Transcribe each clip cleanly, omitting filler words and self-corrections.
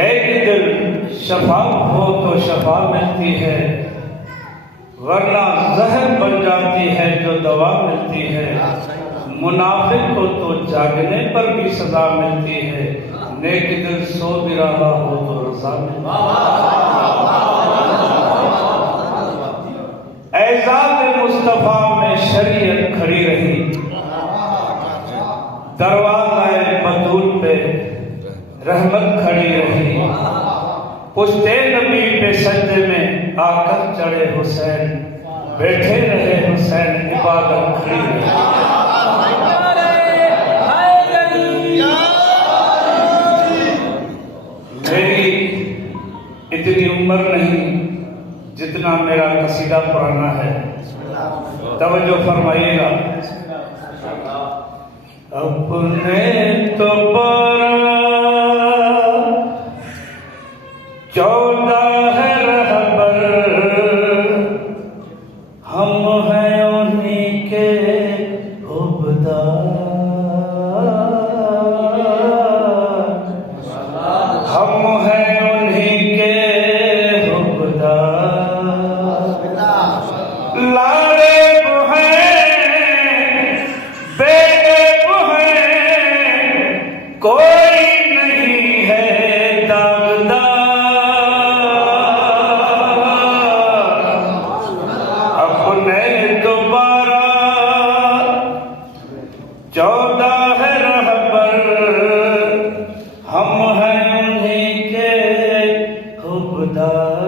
एक दिल शफाफ हो तो शफा मिलती है, वरना जहर बन जाती है जो दवा मिलती है। मुनाफिक को तो जागने पर भी सजा मिलती है, नेक दिल सो भी रहा हो तो रजा मिलती है। एजाज़ मुस्तफा में शरीयत खड़ी रही, दरवाज़े बतूल पे रहमत खड़ी रही। पुश्ते नबी पे सजदे में आकर चढ़े हुसैन, बैठे रहे हुसैन इबादत खड़ी रही। मेरी इतनी उम्र नहीं जितना मेरा कसीदा पुराना है, तवज्जो फरमाइएगा। अपने तो 14 है रहबर, हम हैं उन्हीं के हुबदार, हम हैं उन्हीं के हुबदार। लाड़े वो हैं, बेटे वो हैं, कोई नहीं है दागदार। अपने दोबारा 14 है रहबर, हम हैं उन्हीं के हुबदार।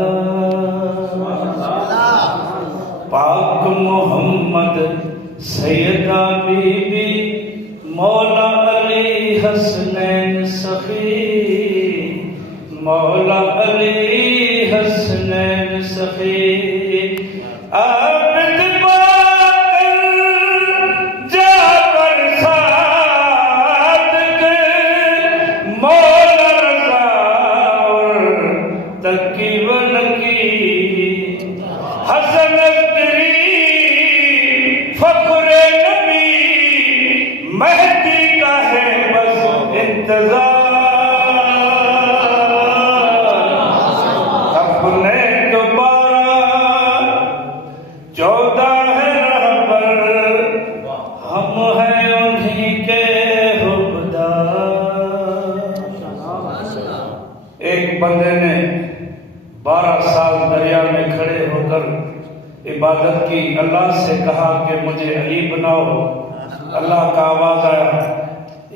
पाक मोहम्मद सैयदा बीबी मौला अली हसनैन सखी, मौला अली हसनैन सखी। आबिद बाकर जाबर सादिक, मौला रज़ा और तकी व नकी। हसन अस्करी फख्रे नबी, मेहदी का है बस इंतजार। अपने दोबारा 14 है रहबर, हम हैं उन्हीं के हुबदार। एक बंदे ने 12 साल दरिया में खड़े होकर इबादत की, अल्लाह से कहा कि मुझे अली बनाओ। अल्लाह का आवाज आया,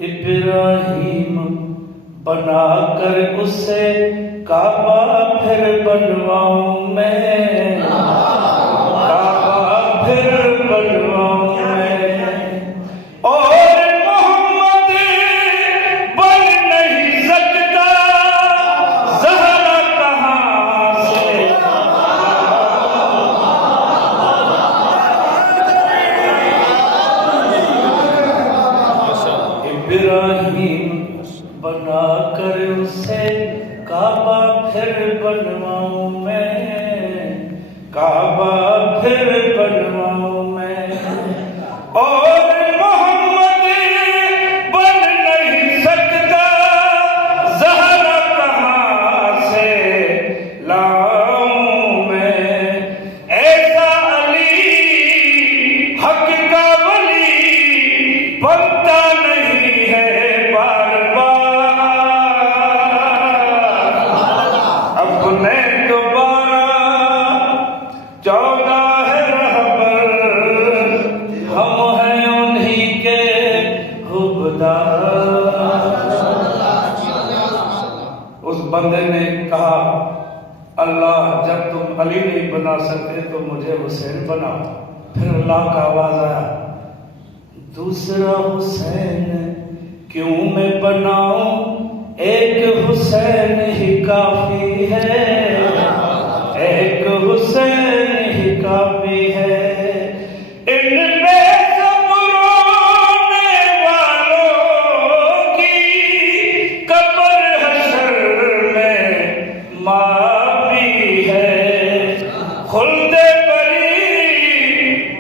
इब्राहिम बनाकर उसे काबा फिर बनवाऊं मैं, काबा फिर बनवाऊं मैं। और मोहम्मद बन नहीं सकता, ज़हरा कहाँ से। इब्राहिम बनाकर उसे काबा फिर बनवाऊं मैं, काबा फिर बनवाऊं मैं। और मोहम्मद बन नहीं सकता, ज़हरा कहाँ से लाऊं मैं। ऐसा अली हक का वली बनता नहीं है बार बार। अपने दोबारा 14 है रहबर, हम हैं उन्हीं के हुबदार। उस बंदे ने कहा, अल्लाह जब तुम अली नहीं बना सकते तो मुझे हुसैन बनाओ। फिर अल्लाह का आवाज आया, दूसरा हुसैन क्यों मैं बनाऊं, एक हुसैन ही काफी है, एक हुसैन ही काफी है। इन बेसब्र रोने वालों की कब्र हशर में माफी है। खुल्दे बरी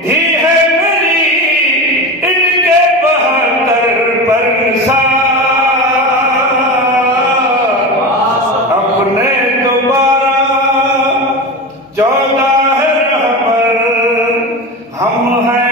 भी है मेरी, इनके 72 पर निसार। खुदा है रहबर, हम हैं